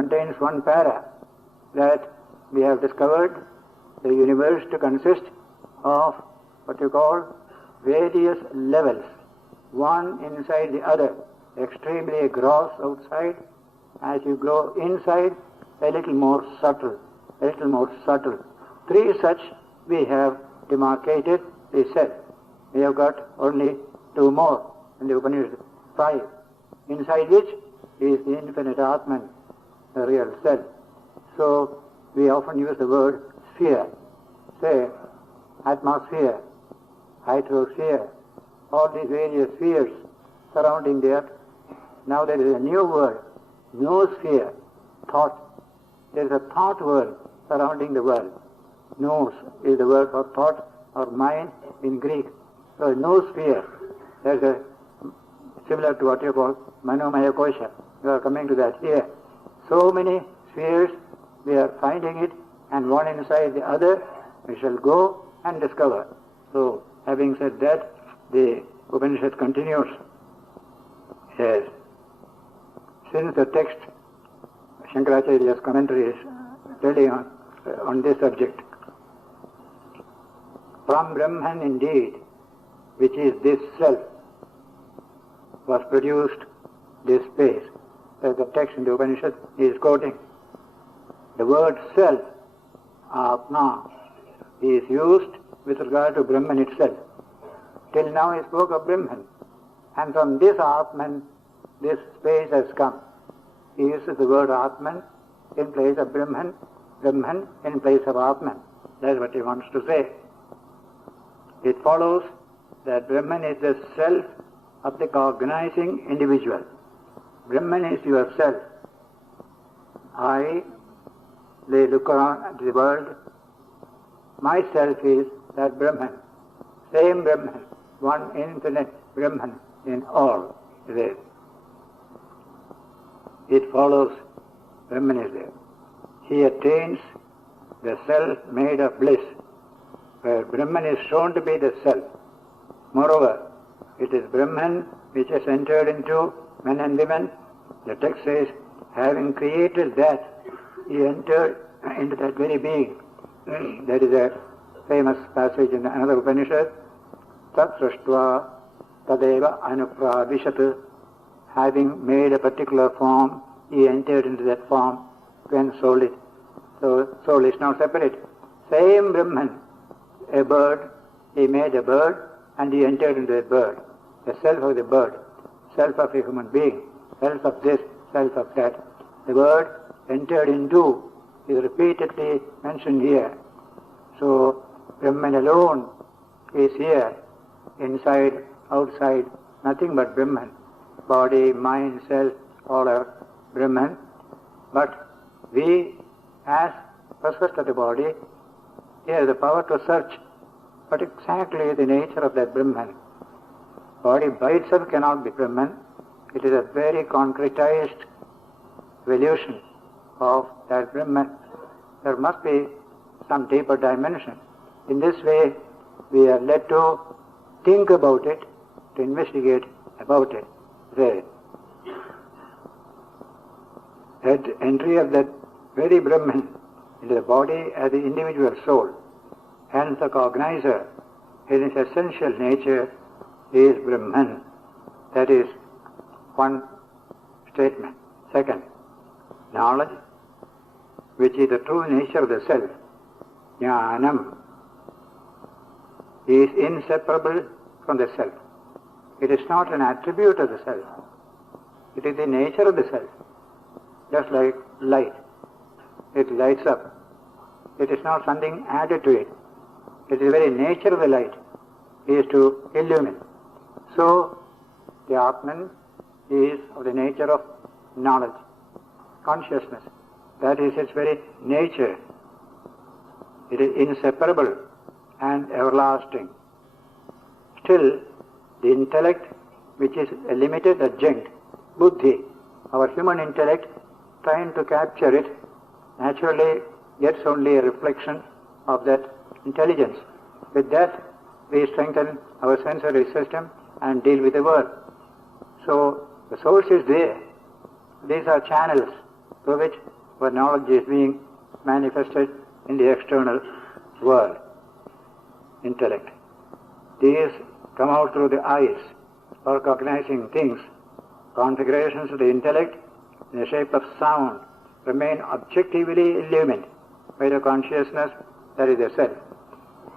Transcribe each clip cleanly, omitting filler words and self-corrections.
contains one para that we have discovered the universe to consist of what you call various levels, one inside the other, extremely gross outside. As you go inside, a little more subtle, a little more subtle. Three such we have demarcated, we said. We have got only two more in the Upanishad, five, inside which is the infinite Atman, the real self. So we often use the word sphere. Say, atmosphere, hydrosphere, all these various spheres surrounding the earth. Now there is a new word, noosphere, thought. There is a thought world surrounding the world. Nous is the word for thought or mind in Greek. So noosphere, there is a similar to what you call manomaya kosha. You are coming to that here. So many spheres, we are finding it, and one inside the other, we shall go and discover. So, having said that, the Upanishad continues. Yes. Since the text, Shankaracharya's commentary is really on this subject. From Brahman indeed, which is this self, was produced this space. As the text in the Upanishad is quoting. The word self, Atma, is used with regard to Brahman itself. Till now he spoke of Brahman. And from this Atman, this space has come. He uses the word Atman in place of Brahman, Brahman in place of Atman. That's what he wants to say. It follows that Brahman is the self of the cognizing individual. Brahman is yourself. They look around at the world. Myself is that Brahman. Same Brahman. One infinite Brahman in all is there. It follows Brahman is there. He attains the self made of bliss, where Brahman is shown to be the self. Moreover, it is Brahman which has entered into men and women. The text says, having created that, he entered into that very being. That is a famous passage in another Upanishad. Tat srashtva tadeva anupravishat. Having made a particular form, he entered into that form when soul it. So soul is now separate. Same Brahman, a bird, he made a bird and he entered into a bird. The self of the bird, self of a human being, self of this, self of that. The word entered into is repeatedly mentioned here. So Brahman alone is here, inside, outside, nothing but Brahman. Body, mind, self, all are Brahman. But we, as possessed of the body, have the power to search what exactly is the nature of that Brahman. Body by itself cannot be Brahman. It is a very concretized evolution of that Brahman. There must be some deeper dimension. In this way, we are led to think about it, to investigate about it. There. At entry of that very Brahman into the body as the individual soul, hence the cognizer, in its essential nature, is Brahman. That is one statement. Second, knowledge, which is the true nature of the self, jnanam, is inseparable from the self. It is not an attribute of the self. It is the nature of the self. Just like light. It lights up. It is not something added to it. It is the very nature of the light is to illumine. So, the Atman is of the nature of knowledge, consciousness. That is its very nature. It is inseparable and everlasting. Still, the intellect, which is a limited adjunct, buddhi, our human intellect, trying to capture it, naturally gets only a reflection of that intelligence. With that, we strengthen our sensory system and deal with the world. So, the source is there. These are channels through which our knowledge is being manifested in the external world, intellect. These come out through the eyes, or cognizing things. Configurations of the intellect in the shape of sound remain objectively illumined by the consciousness that is the self.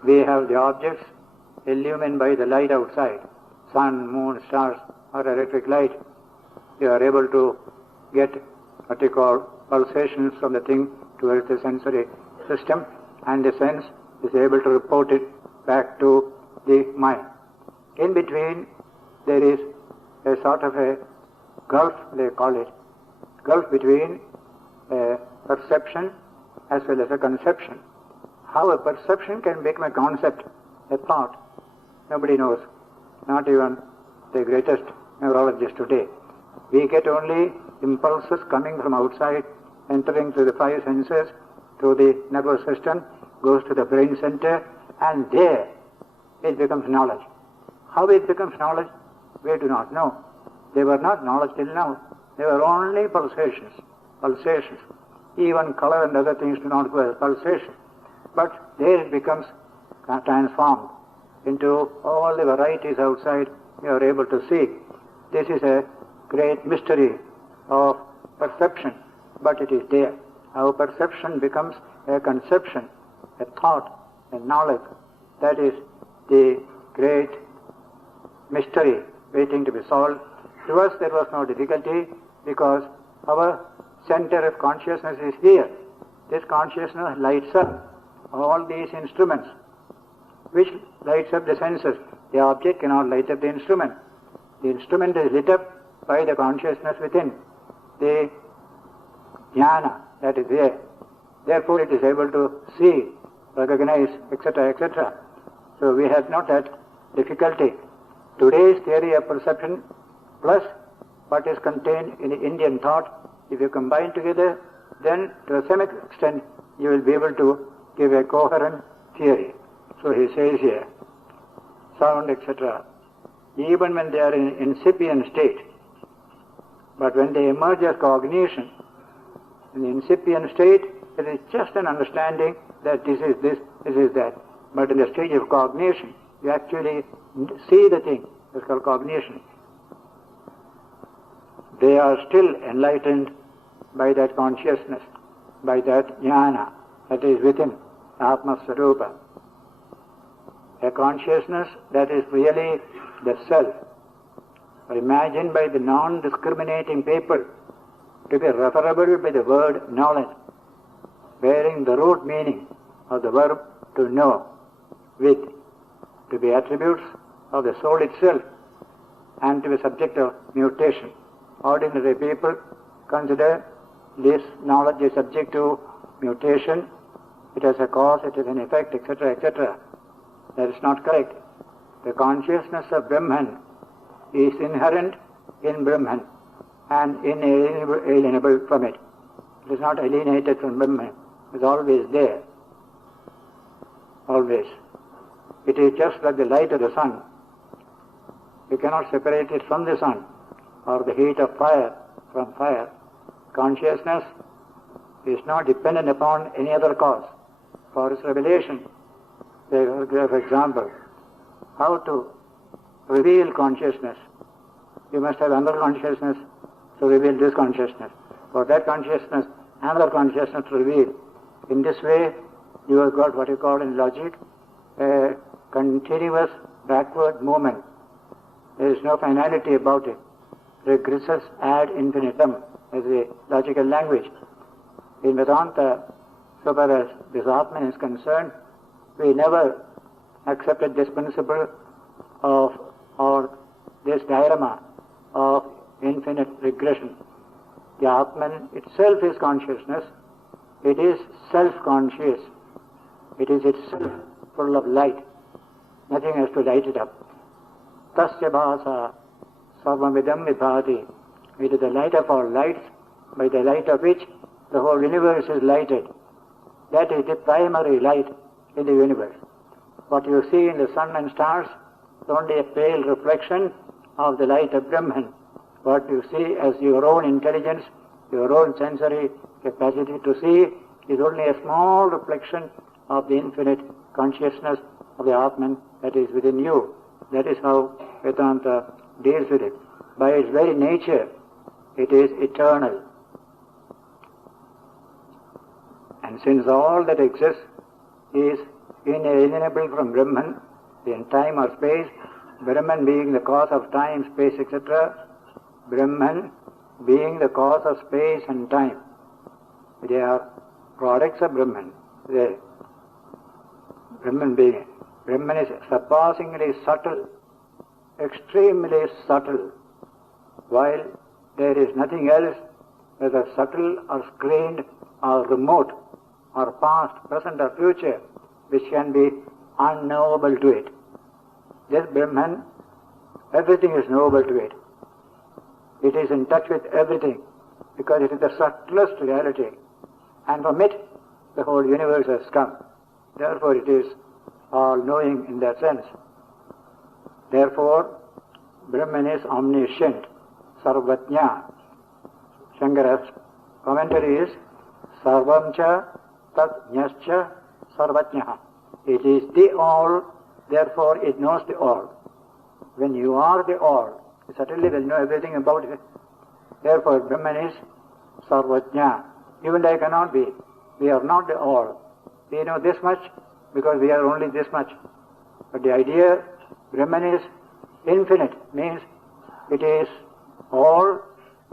We have the objects illumined by the light outside, sun, moon, stars, or electric light. You are able to get what you call pulsations from the thing towards the sensory system, and the sense is able to report it back to the mind. In between, there is a sort of a gulf, they call it, gulf between a perception as well as a conception. How a perception can become a concept, a thought, nobody knows, not even the greatest neurologist today. We get only impulses coming from outside, entering through the five senses, through the nervous system, goes to the brain center, and there it becomes knowledge. How it becomes knowledge, we do not know. They were not knowledge till now. They were only pulsations. Pulsations. Even color and other things do not go as pulsations. But there it becomes transformed into all the varieties outside you are able to see. This is a great mystery of perception, but it is there. Our perception becomes a conception, a thought, a knowledge. That is the great mystery waiting to be solved. To us there was no difficulty because our center of consciousness is here. This consciousness lights up all these instruments, which lights up the senses. The object cannot light up the instrument. The instrument is lit up by the consciousness within, the jnana that is there. Therefore it is able to see, recognize, etc., etc. So we have not that difficulty. Today's theory of perception plus what is contained in the Indian thought, if you combine together, then to a some extent you will be able to give a coherent theory. So he says here, sound, etc., even when they are in incipient state, but when they emerge as cognition, in the incipient state, it is just an understanding that this is this, this is that. But in the stage of cognition, you actually see the thing. It's called cognition. They are still enlightened by that consciousness, by that jnana that is within Atma Swarupa. A consciousness that is really the self, or imagined by the non-discriminating people to be referable by the word knowledge, bearing the root meaning of the verb to know, with, to be attributes of the soul itself, and to be subject of mutation. Ordinary people consider this knowledge is subject to mutation. It has a cause, it has an effect, etc., etc. That is not correct. The consciousness of Brahman is inherent in Brahman and inalienable from it. It is not alienated from Brahman. It is always there. Always. It is just like the light of the sun. You cannot separate it from the sun, or the heat of fire from fire. Consciousness is not dependent upon any other cause for its revelation. For example, how to reveal consciousness. You must have another consciousness to reveal this consciousness. For that consciousness, another consciousness to reveal. In this way, you have got what you call in logic a continuous backward movement. There is no finality about it. Regressus ad infinitum is the logical language. In Vedanta, so far as this Atman is concerned, we never accepted this principle of, or this dilemma of infinite regression. The Atman itself is consciousness. It is self-conscious. It is itself full of light. Nothing has to light it up. Tasya bhasa sarvamidam vibhati. It is the light of all lights, by the light of which the whole universe is lighted. That is the primary light in the universe. What you see in the sun and stars is only a pale reflection of the light of Brahman. What you see as your own intelligence Your own sensory capacity to see is only a small reflection of the infinite consciousness of the Atman that is within you. That is how Vedanta deals with it. By its very nature, it is eternal. And since all that exists is inalienable from Brahman, in time or space, Brahman being the cause of time, space, etc., Brahman being the cause of space and time, they are products of Brahman. Brahman is surpassingly subtle, extremely subtle, while there is nothing else, whether subtle or screened or remote or past, present or future, which can be unknowable to it. This Brahman, everything is knowable to it. It is in touch with everything because it is the subtlest reality, and from it the whole universe has come. Therefore it is all-knowing in that sense. Therefore Brahman is omniscient, sarvatnya. Shankara's commentary is sarvamcha tat nyascha sarvatnya. It is the all, therefore it knows the all. When you are the all, you certainly will know everything about it. Therefore Brahman is sarvatnya. You and I cannot be. We are not the all. We know this much because we are only this much. But the idea Brahman is infinite means it is all,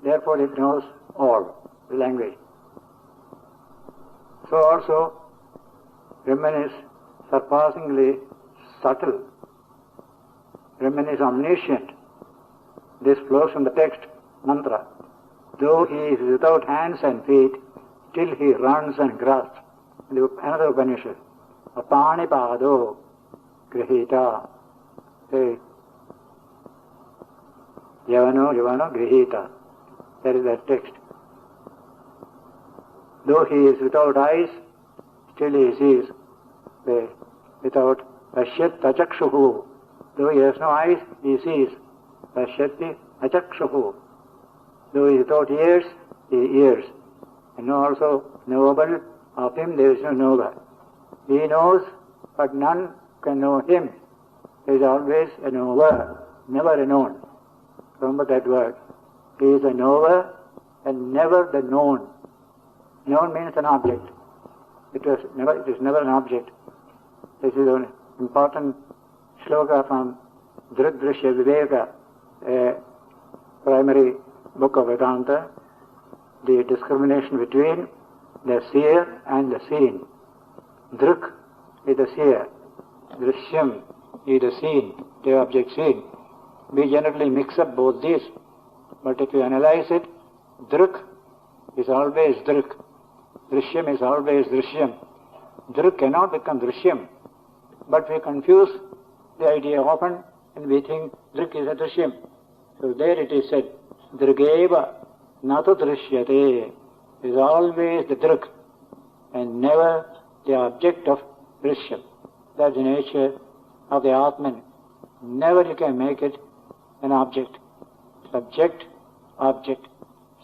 therefore it knows all, the language. So also Brahman is surpassingly subtle. Brahman is omniscient. This flows from the text, mantra. Though he is without hands and feet, still he runs and grasps. Another Upanishad. Apani pado grihita. Yavano grihita. That is that text. Though he is without eyes, still he sees. Without pashyat achakshuhu. Though he has no eyes, he sees. Pashyati achakshuhu. Though he is without ears, he hears. And also knowable of him there is no knower. He knows, but none can know him. He is always a knower, never a known. Remember that word. He is a knower and never the known. Known means an object. It is never an object. This is an important shloka from Drudrishya Viveka, a primary book of Vedanta, the discrimination between the seer and the seen. Druk is the seer, Drishyam is the seen, the object seen. We generally mix up both these, but if you analyze it, Druk is always Druk, Drishyam is always Drishyam. Druk cannot become Drishyam, but we confuse the idea often and we think Druk is a Drishyam. So there it is said, Drugeva natu Drishyate is always the Druk and never the object of Drishyam. That's the nature of the Atman. Never you can make it an object. Subject, object.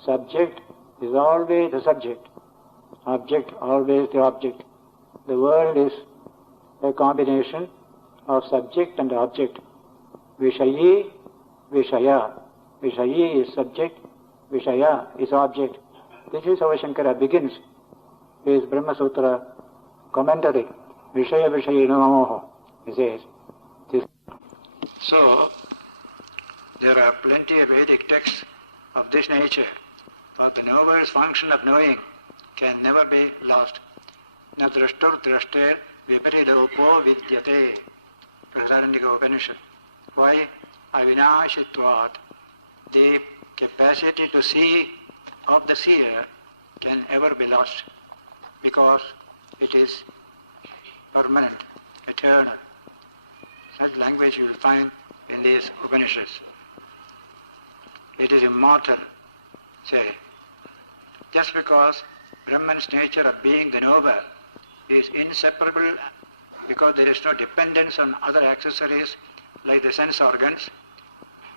Subject is always the subject. Object, always the object. The world is a combination of subject and object. Vishayi, Vishaya. Vishayi is subject, Vishaya is object. This is how Shankara begins his Brahma Sutra commentary. Vishaya Vishayi Namamoho, he says. So, there are plenty of Vedic texts of this nature, but the knower's function of knowing can never be lost. Na drashtur drashter viparilopo vidyate. Prasarandika Upanishad. Why? Avinashitvat. The capacity to see of the seer can ever be lost because it is permanent, eternal. Such language you will find in these Upanishads. It is immortal, say. Just because Brahman's nature of being the knower is inseparable because there is no dependence on other accessories like the sense organs,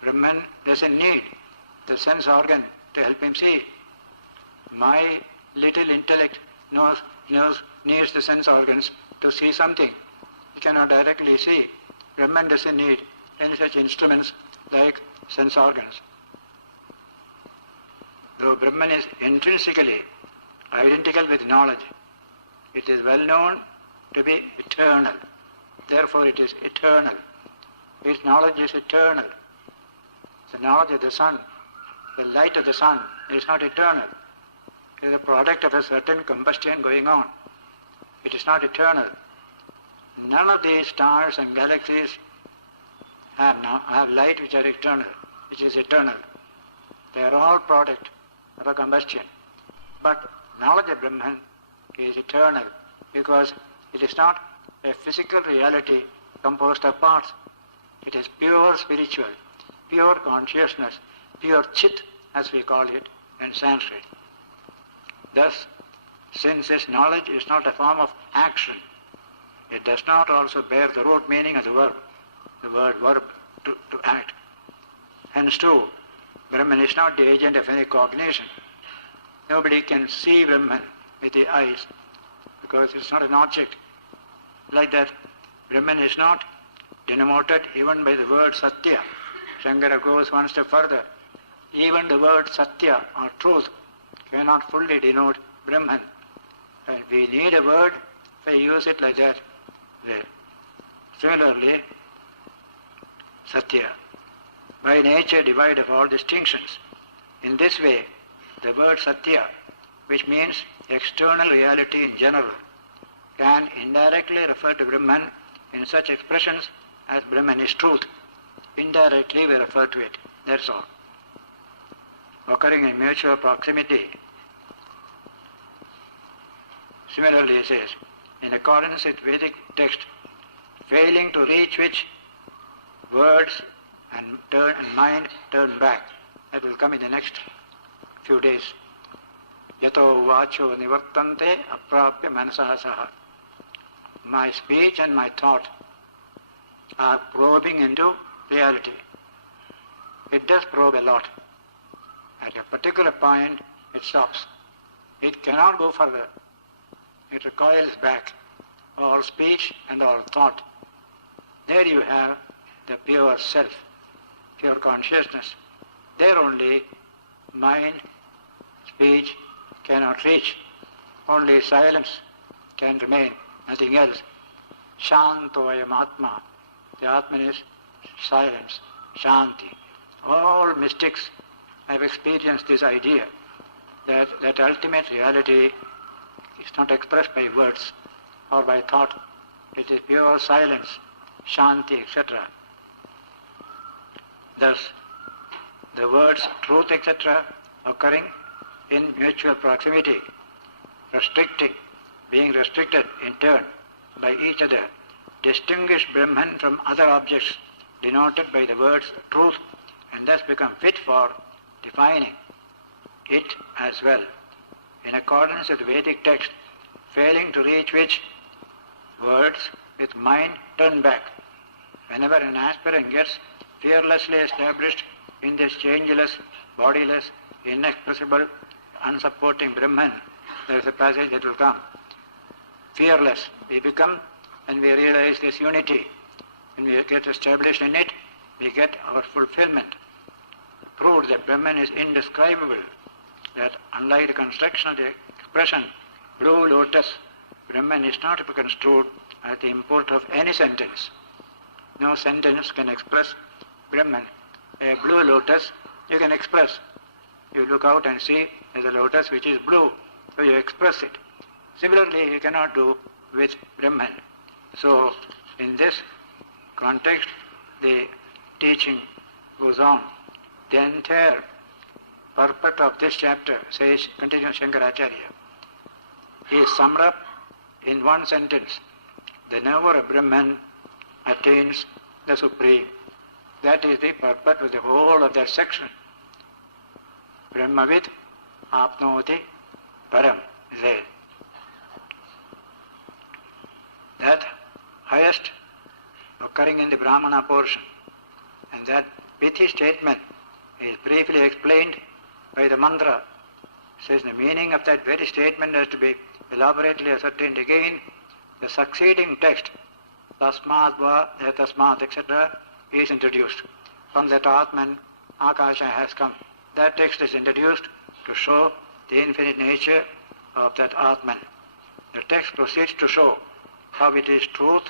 Brahman doesn't need the sense organ to help him see. My little intellect needs the sense organs to see something. It cannot directly see. Brahman doesn't need any such instruments like sense organs. Though Brahman is intrinsically identical with knowledge, it is well known to be eternal. Therefore it is eternal. Its knowledge is eternal. The knowledge of the sun, the light of the sun is not eternal. It is a product of a certain combustion going on. It is not eternal. None of these stars and galaxies have light which is eternal. They are all product of a combustion. But knowledge of Brahman is eternal because it is not a physical reality composed of parts. It is pure spiritual, pure consciousness, pure chit as we call it in Sanskrit. Thus, since this knowledge is not a form of action, it does not also bear the root meaning of the word verb to act. Hence too, Brahman is not the agent of any cognition. Nobody can see Brahman with the eyes because it's not an object. Like that, Brahman is not denoted even by the word Satya. Shankara goes one step further. Even the word Satya or truth cannot fully denote Brahman. And we need a word if I use it like that. Similarly, Satya, by nature devoid of all distinctions. In this way, the word Satya, which means external reality in general, can indirectly refer to Brahman in such expressions as Brahman is truth. Indirectly we refer to it, that's all. Occurring in mutual proximity. Similarly, he says, in accordance with Vedic text, failing to reach which words and mind turn back. That will come in the next few days. Yato vacho nivartante aprapya manasa saha. My speech and my thought are probing into reality. It does probe a lot. At a particular point, it stops. It cannot go further. It recoils back, all speech and all thought. There you have the pure self, pure consciousness. There only mind, speech cannot reach. Only silence can remain, nothing else. Shantoyam Atma. The Atman is silence, Shanti. All mystics have experienced this idea that ultimate reality is not expressed by words or by thought. It is pure silence, Shanti, etc. Thus, the words truth, etc. occurring in mutual proximity, being restricted in turn by each other, distinguish Brahman from other objects denoted by the words truth and thus become fit for defining it as well. In accordance with Vedic text, failing to reach which words with mind turn back. Whenever an aspirant gets fearlessly established in this changeless, bodiless, inexpressible, unsupporting Brahman, there is a passage that will come. Fearless we become when we realize this unity. When we get established in it, we get our fulfillment. Proved that Brahman is indescribable, that unlike the construction of the expression blue lotus, Brahman is not to be construed as the import of any sentence. No sentence can express Brahman. A blue lotus you can express. You look out and see there's a lotus which is blue, so you express it. Similarly, you cannot do with Brahman. So, in this context, the teaching goes on. The entire purport of this chapter, says, continues Shankaracharya, is summed up in one sentence. The knower of Brahman attains the Supreme. That is the purport of the whole of that section. Brahmavid apnoti param is there. That highest occurring in the Brahmana portion, and that pithy statement is briefly explained by the mantra Says the meaning of that very statement has to be elaborately ascertained again. The succeeding text, tasmat va, tasmat, etc., is introduced. From that Atman, Akasha has come. That text is introduced to show the infinite nature of that Atman. The text proceeds to show how it is truth,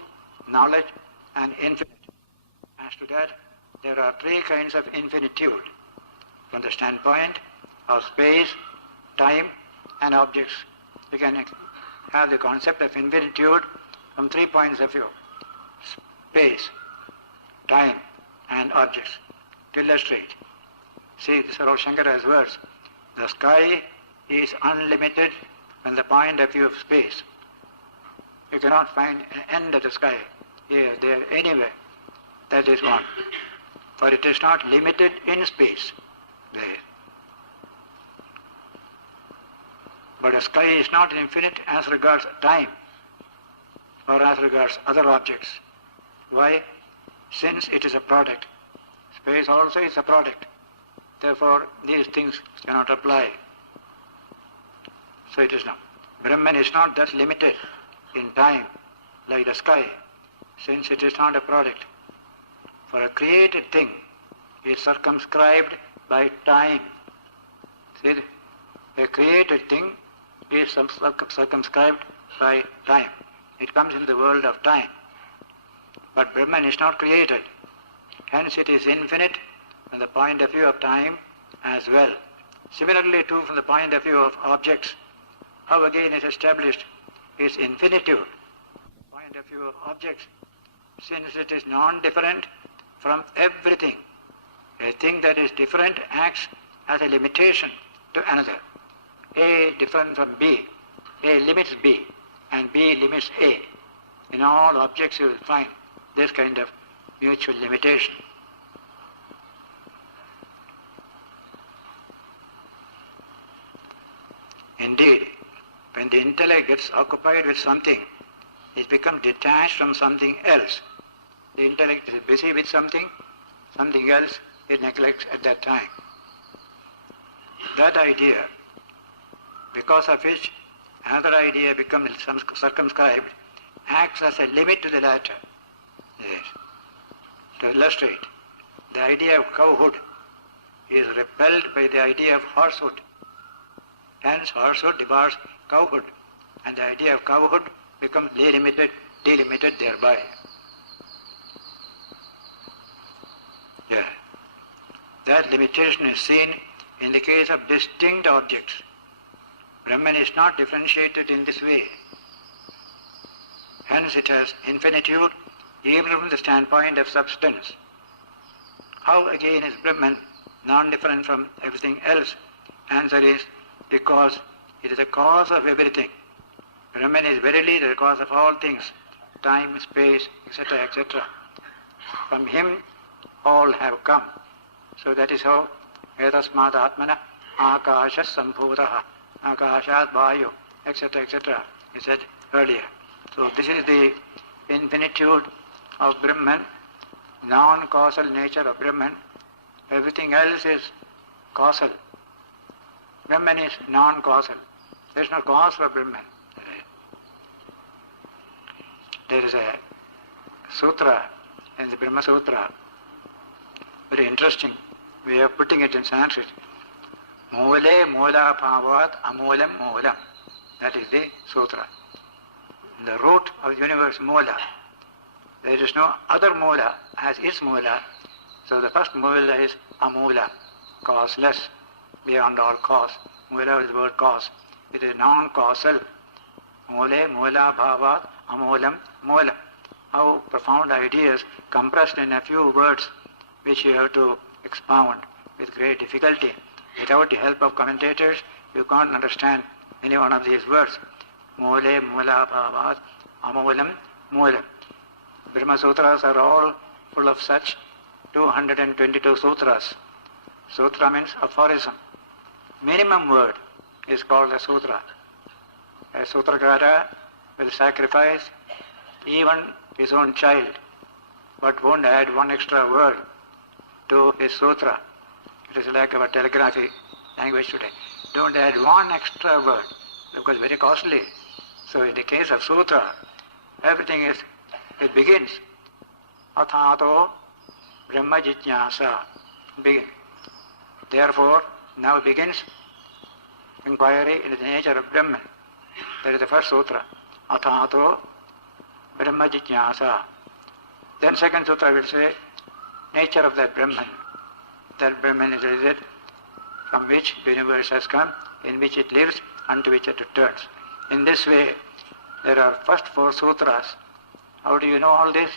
knowledge, and infinite. As to that, there are three kinds of infinitude. From the standpoint of space, time, and objects, we can have the concept of infinitude from 3 points of view: space, time, and objects. To illustrate, see, these are all Shankara's words. The sky is unlimited from the point of view of space. You cannot find an end of the sky here, there, anywhere. That is one. For it is not limited in space there. But the sky is not infinite as regards time or as regards other objects. Why? Since it is a product. Space also is a product. Therefore, these things cannot apply. So it is not. Brahman is not thus limited in time like the sky, since it is not a product. For a created thing is circumscribed by time. See, a created thing is circumscribed by time. It comes in the world of time. But Brahman is not created. Hence it is infinite from the point of view of time as well. Similarly too from the point of view of objects, how again is established its infinitude. Point of view of objects, since it is non-different from everything. A thing that is different acts as a limitation to another. A different from B. A limits B and B limits A. In all objects you will find this kind of mutual limitation. Indeed, when the intellect gets occupied with something, it becomes detached from something else. The intellect is busy with something else it neglects at that time. That idea, because of which another idea becomes circumscribed, acts as a limit to the latter. Yes. To illustrate, the idea of cowhood is repelled by the idea of horsehood. Hence horsehood devours cowhood, and the idea of cowhood becomes delimited thereby. Yeah. That limitation is seen in the case of distinct objects. Brahman is not differentiated in this way. Hence it has infinitude even from the standpoint of substance. How again is Brahman non-different from everything else? Answer is because it is the cause of everything. Brahman is verily the cause of all things, time, space, etc., etc. From him all have come. So that is how etasmat atmana akasha sambhutaha, akashat vayu, etc., etc. he said earlier. So this is the infinitude of Brahman, non-causal nature of Brahman. Everything else is causal. Brahman is non-causal. There is no cause for Brahman. There is a sutra in the Brahma Sutra, very interesting way of putting it in Sanskrit. Mule mula bhavat amulam mulam. That is the sutra. The root of the universe, mula. There is no other mula as its mula. So the first mula is amula, causeless, beyond all cause. Mula is the word cause. It is non-causal. Mule mula bhavat amulam mulam. How profound ideas compressed in a few words which you have to expound with great difficulty. Without the help of commentators, you can't understand any one of these words. Mule mula bhavat amulam mulam. Brahma Sutras are all full of such 222 sutras. Sutra means aphorism. Minimum word is called a sutra. A sutrakara will sacrifice even his own child, but won't add one extra word to his sutra. It is like our telegraphy language today. Don't add one extra word, because very costly. So in the case of sutra, everything it begins. Athato Brahma Jijnasa. Begin. Therefore, now begins inquiry into the nature of Brahman. That is the first sutra. Athato Brahma Jijnasa. Then second sutra will say, nature of that Brahman. That Brahman is it from which the universe has come, in which it lives, unto which it returns. In this way, there are first four sutras. How do you know all this?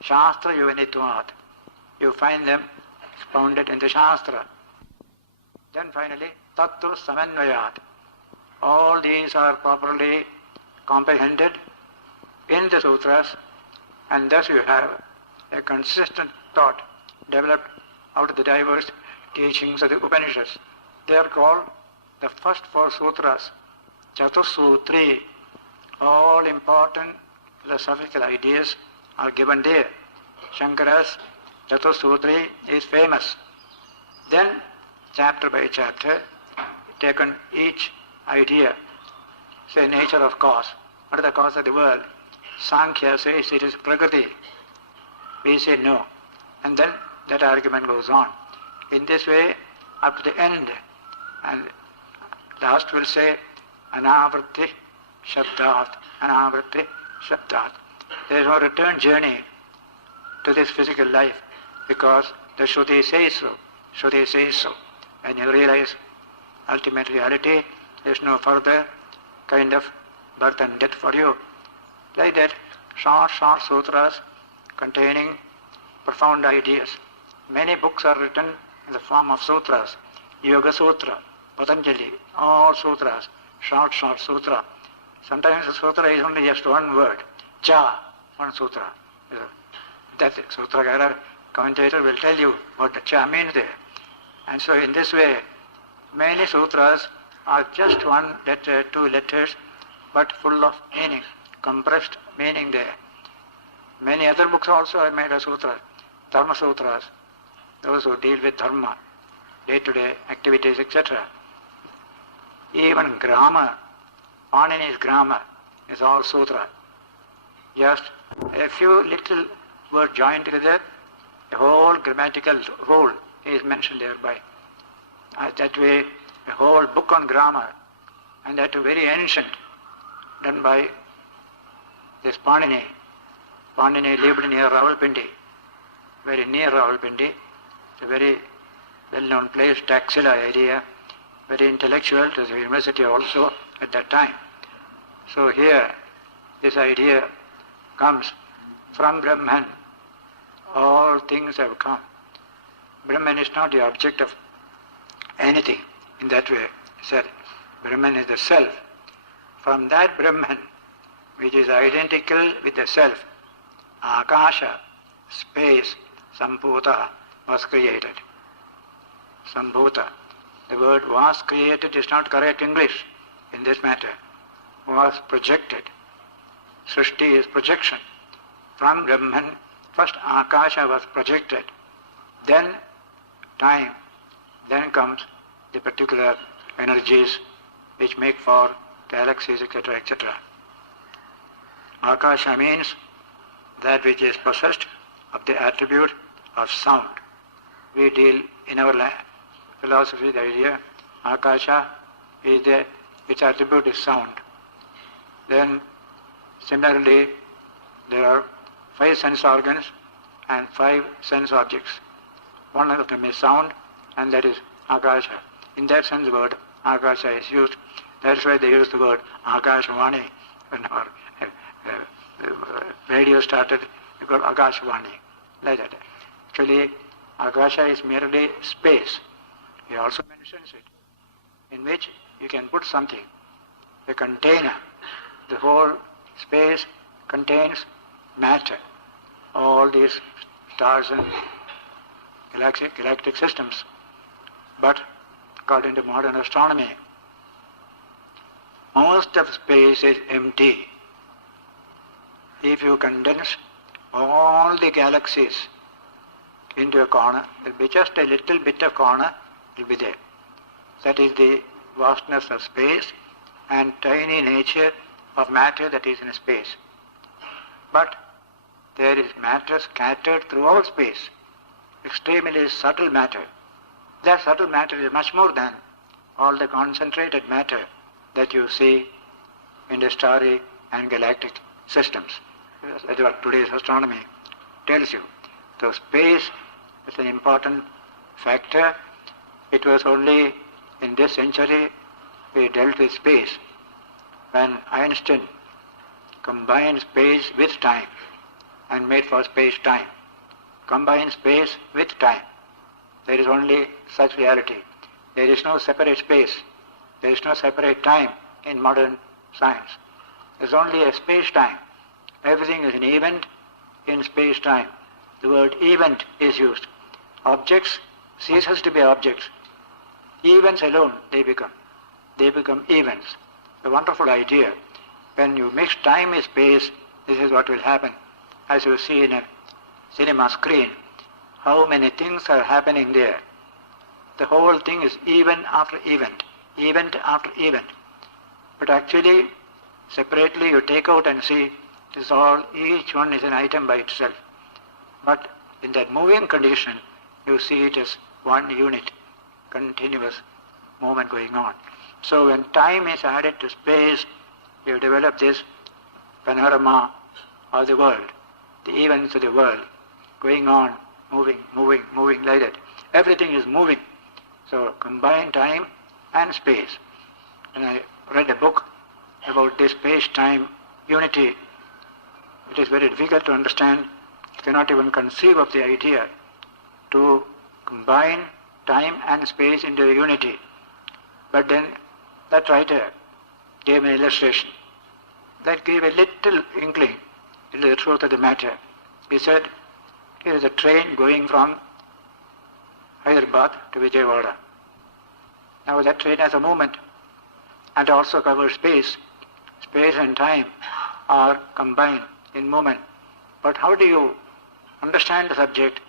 Shastra Yuvanitvat. You find them expounded in the Shastra. Then finally, Tattva Samanvayat. All these are properly comprehended in the sutras, and thus you have a consistent thought developed out of the diverse teachings of the Upanishads. They are called the first four sutras, Chatusutri. All important philosophical ideas are given there. Shankara's Chatusutri is famous. Then, chapter by chapter, taken each idea, say nature of cause. What is the cause of the world? Sankhya says it is Prakriti. We say no. And then that argument goes on. In this way, up to the end. And last will say, Anavritti Shabdat, Anavritti Shabdat. There is no return journey to this physical life, because the Shruti says so. Shruti says so. And you realize ultimate reality, there is no further kind of birth and death for you. Like that, short sutras containing profound ideas. Many books are written in the form of sutras. Yoga Sutra, Patanjali, all sutras, short sutra. Sometimes the sutra is only just one word, cha, one sutra. That sutra commentator will tell you what the cha means there. And so in this way, many sutras are just one letter, two letters, but full of meaning, compressed meaning there. Many other books also are made of sutras, dharma sutras, those who deal with dharma, day-to-day activities, etc. Even grammar, Panini's grammar is all sutra. Just a few little words joined together, the whole grammatical rule is mentioned thereby. That way, a whole book on grammar, and that very ancient, done by this Panini. Panini lived near Rawalpindi, very near Rawalpindi. It's a very well-known place, Taxila area, very intellectual. There's a university also at that time. So here, this idea comes from Brahman. All things have come. Brahman is not the object of anything in that way. Said Brahman is the self. From that Brahman, which is identical with the self, Akasha, space, Sambhuta, was created. Sambhuta. The word was created is not correct English in this matter. Was projected. Srishti is projection. From Brahman, first Akasha was projected. Then time. Then comes the particular energies which make for galaxies, etc., etc. Akasha means that which is possessed of the attribute of sound. We deal in our philosophy, the idea, Akasha is its attribute is sound. Then similarly, there are 5 sense organs and 5 sense objects. One of them is sound, and that is Akasha. In that sense the word Akasha is used. That's why they use the word Akashvani. When our radio started, we called Akashvani, like that. Actually, Akasha is merely space. He also mentions it, in which you can put something, a container. The whole space contains matter. All these stars and galactic systems. But according to modern astronomy, most of space is empty. If you condense all the galaxies into a corner, there will be just a little bit of corner will be there. That is the vastness of space and tiny nature of matter that is in space. But there is matter scattered throughout space, extremely subtle matter. That subtle matter is much more than all the concentrated matter that you see in the starry and galactic systems. That's what today's astronomy tells you. So space is an important factor. It was only in this century we dealt with space when Einstein combined space with time and made for space-time. Combine space with time. There is only such reality. There is no separate space. There is no separate time in modern science. There is only a space-time. Everything is an event in space-time. The word event is used. Objects ceases to be objects. Events alone they become. They become events. A wonderful idea. When you mix time and space, this is what will happen. As you see in a cinema screen, how many things are happening there. The whole thing is event after event after event. But actually, separately you take out and see, it is all, each one is an item by itself. But in that moving condition, you see it as one unit, continuous movement going on. So when time is added to space, you develop this panorama of the world, the events of the world, going on, moving like that. Everything is moving. So combine time and space. And I read a book about this space-time unity. It is very difficult to understand. You cannot even conceive of the idea to combine time and space into a unity. But then that writer gave an illustration that gave a little inkling into the truth of the matter. He said, here is a train going from Hyderabad to Vijayawada. Now that train has a movement and also covers space. Space and time are combined in movement. But how do you understand the subject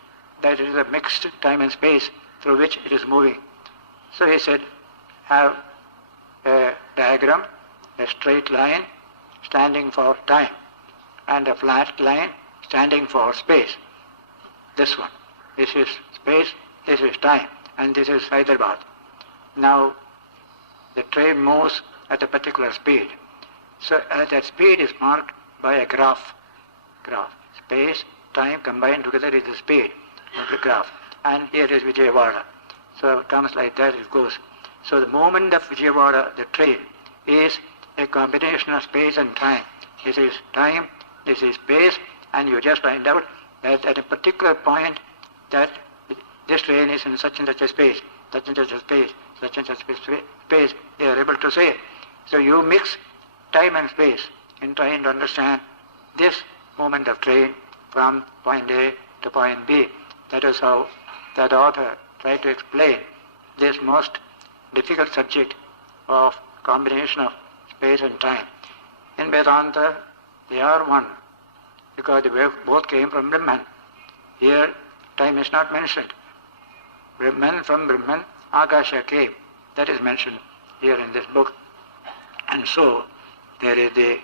that it is a mixed time and space through which it is moving? So he said, have a diagram, a straight line standing for time and a flat line standing for space. This one. This is space, this is time, and this is Hyderabad. Now, the train moves at a particular speed. So that speed is marked by a graph. Space, time combined together is the speed of the graph. And here is Vijayawada. So it comes like that, it goes. So the movement of Vijayawada, the train, is a combination of space and time. This is time, this is space, and you just find out that at a particular point that this train is in such and such a space, such and such a space, such and such a space, they are able to say. So you mix time and space in trying to understand this movement of train from point A to point B. That is how that author tried to explain this most difficult subject of combination of space and time. In Vedanta, they are one, because they both came from Brahman. Here, time is not mentioned. Brahman, from Brahman, Akasha came. That is mentioned here in this book. And so, there is the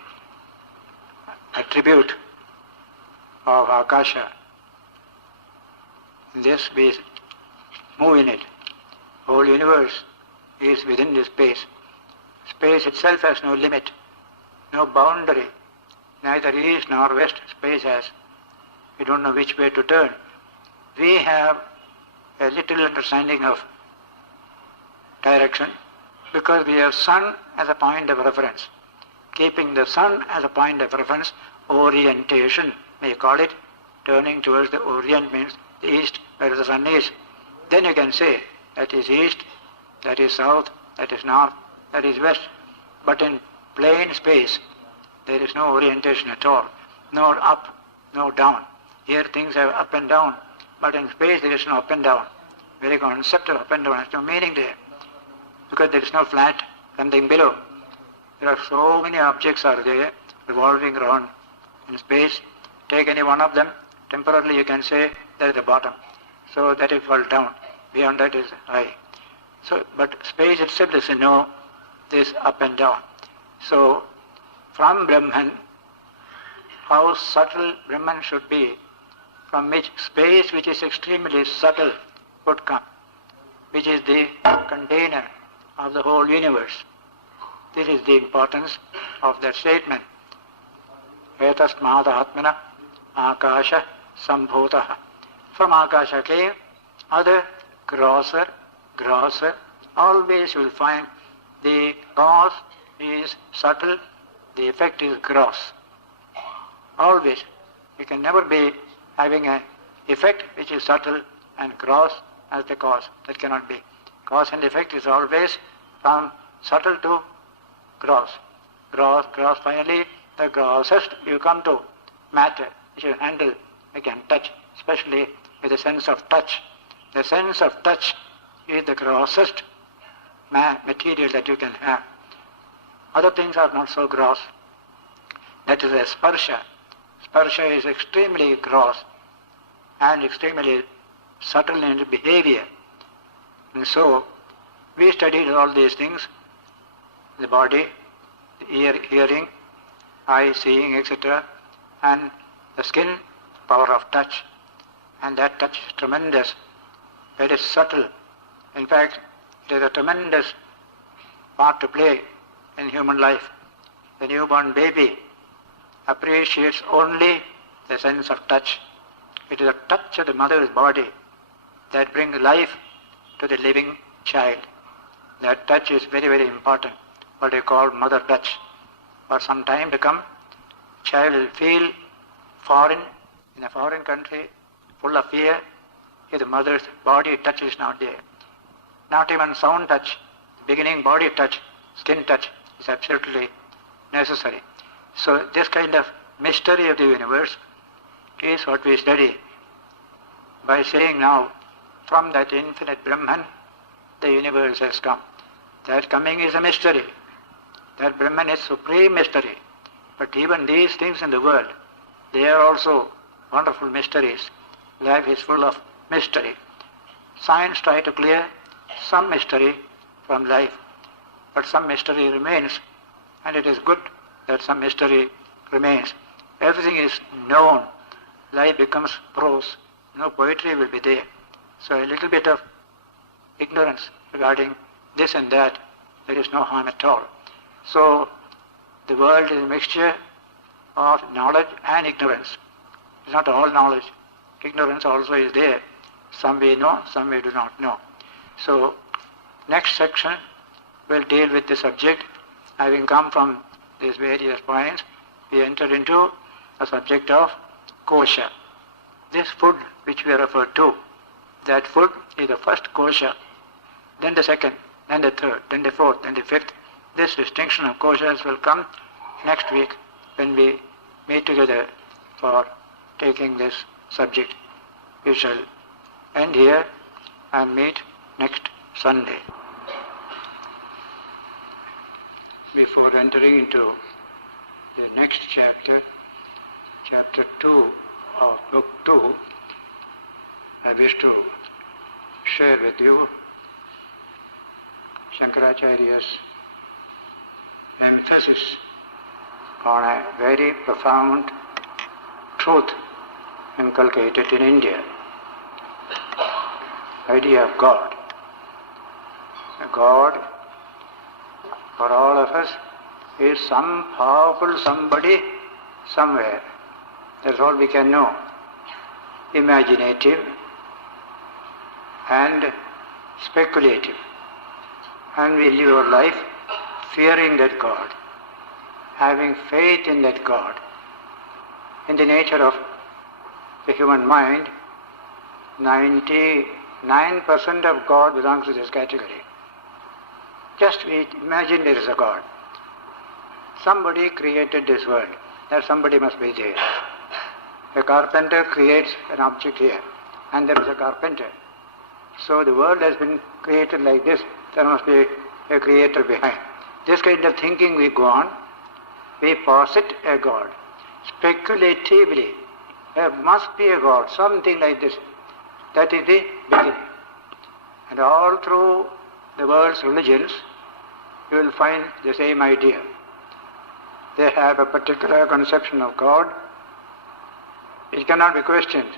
attribute of Akasha. In this we move in it. Whole universe is within this space. Space itself has no limit, no boundary. Neither east nor west space has. We don't know which way to turn. We have a little understanding of direction because we have sun as a point of reference. Keeping the sun as a point of reference, orientation, may you call it, turning towards the orient means the east, where the sun is. Then you can say that is east, that is south, that is north, that is west. But in plain space, there is no orientation at all. No up, no down. Here things have up and down, but in space there is no up and down. Very concept of up and down has no meaning there, because there is no flat, something below. There are so many objects are there revolving around in space. Take any one of them, temporarily you can say that is the bottom. So that is called down. Beyond that is high. So, but space itself is no this up and down. So, from Brahman, how subtle Brahman should be, from which space which is extremely subtle would come, which is the container of the whole universe. This is the importance of that statement. Etasmāda atmana ākāsha sambhūtaha. From Akasha came other grosser. Always you will find the cause is subtle, the effect is gross. Always. You can never be having an effect which is subtle and gross as the cause. That cannot be. Cause and effect is always from subtle to gross. Gross, finally the grossest you come to matter, which you handle, you can touch, especially with the sense of touch. The sense of touch is the grossest material that you can have. Other things are not so gross. That is a sparsha. Sparsha is extremely gross and extremely subtle in its behavior. And so, we studied all these things, the body, the ear hearing, eye seeing, etc., and the skin, power of touch. And that touch is tremendous, very subtle. In fact, it has a tremendous part to play in human life. The newborn baby appreciates only the sense of touch. It is the touch of the mother's body that brings life to the living child. That touch is very, very important, what we call mother touch. For some time to come, child will feel foreign, in a foreign country, full of fear, if the mother's body touch is not there. Not even sound touch, beginning body touch, skin touch is absolutely necessary. So this kind of mystery of the universe is what we study by saying now, from that infinite Brahman, the universe has come. That coming is a mystery. That Brahman is supreme mystery. But even these things in the world, they are also wonderful mysteries. Life is full of mystery. Science tries to clear some mystery from life, but some mystery remains, and it is good that some mystery remains. Everything is known. Life becomes prose. No poetry will be there. So a little bit of ignorance regarding this and that, there is no harm at all. So the world is a mixture of knowledge and ignorance. It's not all knowledge. Ignorance also is there. Some we know, some we do not know. So next section will deal with the subject. Having come from these various points, we enter into a subject of kosha. This food which we refer to, that food is the first kosha, then the second, then the third, then the fourth, then the fifth. This distinction of koshas will come next week when we meet together for taking this subject. We shall end here and meet next Sunday. Before entering into the next chapter, chapter 2 of book 2, I wish to share with you Shankaracharya's emphasis on a very profound truth inculcated in India. Idea of God. A God for all of us is some powerful somebody somewhere. That's all we can know. Imaginative and speculative. And we live our life fearing that God, having faith in that God. In the nature of the human mind, 99% of God belongs to this category. Just we imagine there is a God. Somebody created this world. That somebody must be there. A carpenter creates an object here, and there is a carpenter. So the world has been created like this. There must be a creator behind. This kind of thinking we go on. We posit a God. Speculatively, there must be a God, something like this. That is the beginning. And all through the world's religions, you will find the same idea. They have a particular conception of God. It cannot be questioned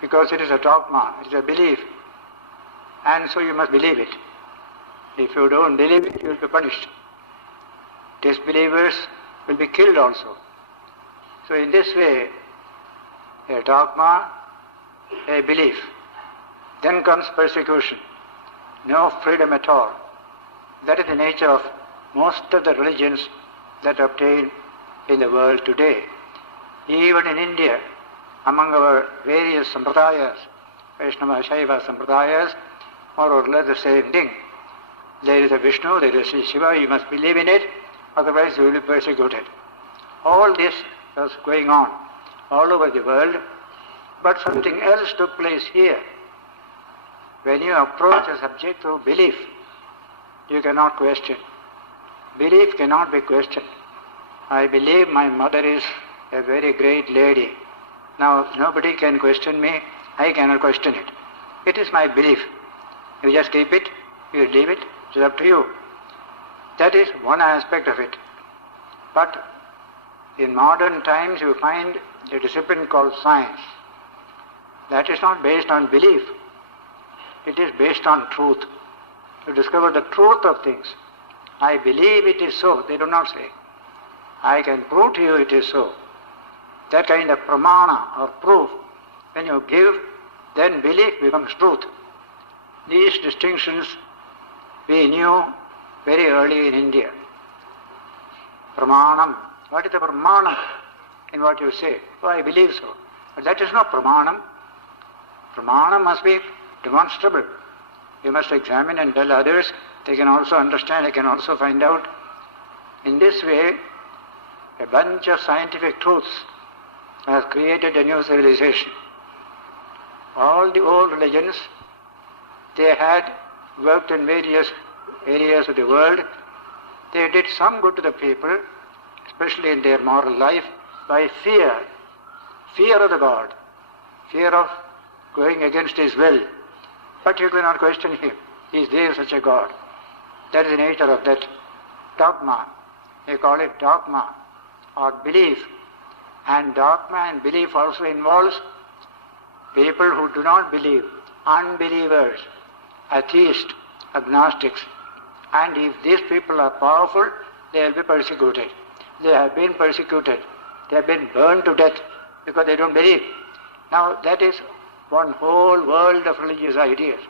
because it is a dogma, it is a belief, and so you must believe it. If you don't believe it, you will be punished. Disbelievers will be killed also. So in this way, a dogma, a belief. Then comes persecution. No freedom at all. That is the nature of most of the religions that obtain in the world today. Even in India, among our various sampradayas, Vaishnava, Shaiva sampradayas, more or less the same thing. There is a Vishnu, there is a Shiva, you must believe in it, otherwise you will be persecuted. All this was going on all over the world, but something else took place here. When you approach a subject through belief, you cannot question. Belief cannot be questioned. I believe my mother is a very great lady. Now nobody can question me, I cannot question it. It is my belief. You just keep it, you leave it, it is up to you. That is one aspect of it. But in modern times you find a discipline called science. That is not based on belief. It is based on truth. You discover the truth of things. I believe it is so, they do not say. I can prove to you it is so. That kind of pramana or proof, when you give, then belief becomes truth. These distinctions we knew very early in India. Pramanam. What is the pramanam in what you say? Oh, I believe so. But that is not pramanam. Pramanam must be demonstrable. You must examine and tell others. They can also understand, they can also find out. In this way, a bunch of scientific truths has created a new civilization. All the old religions, they had worked in various areas of the world. They did some good to the people, especially in their moral life, by fear of the God, fear of going against his will. But you cannot question him. Is there such a God? That is the nature of that dogma. They call it dogma or belief. And dogma and belief also involves people who do not believe, unbelievers, atheists, agnostics. And if these people are powerful, they will be persecuted. They have been persecuted. They have been burned to death because they don't believe. Now that is one whole world of religious ideas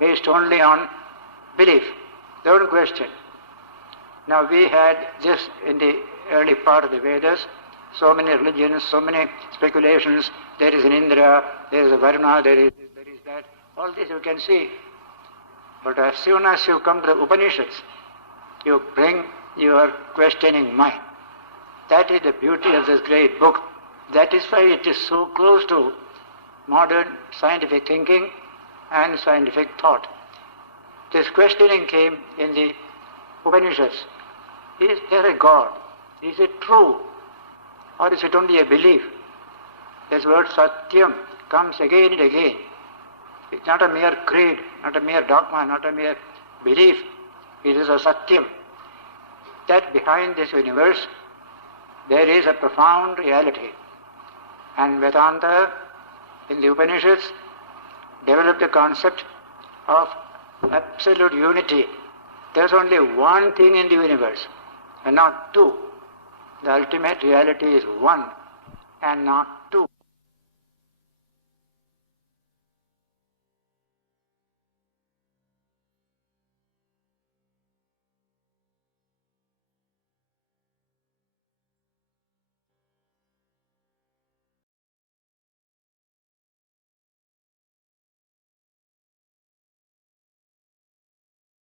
based only on belief. Don't question. Now we had this in the early part of the Vedas, so many religions, so many speculations. There is an Indra, there is a Varuna, there is this, there is that. All this you can see. But as soon as you come to the Upanishads, you bring your questioning mind. That is the beauty of this great book. That is why it is so close to modern scientific thinking and scientific thought. This questioning came in the Upanishads. Is there a God? Is it true? Or is it only a belief? This word satyam comes again and again. It's not a mere creed, not a mere dogma, not a mere belief. It is a satyam. That behind this universe there is a profound reality. And Vedanta in the Upanishads developed the concept of absolute unity. There's only one thing in the universe and not two. The ultimate reality is one and not two.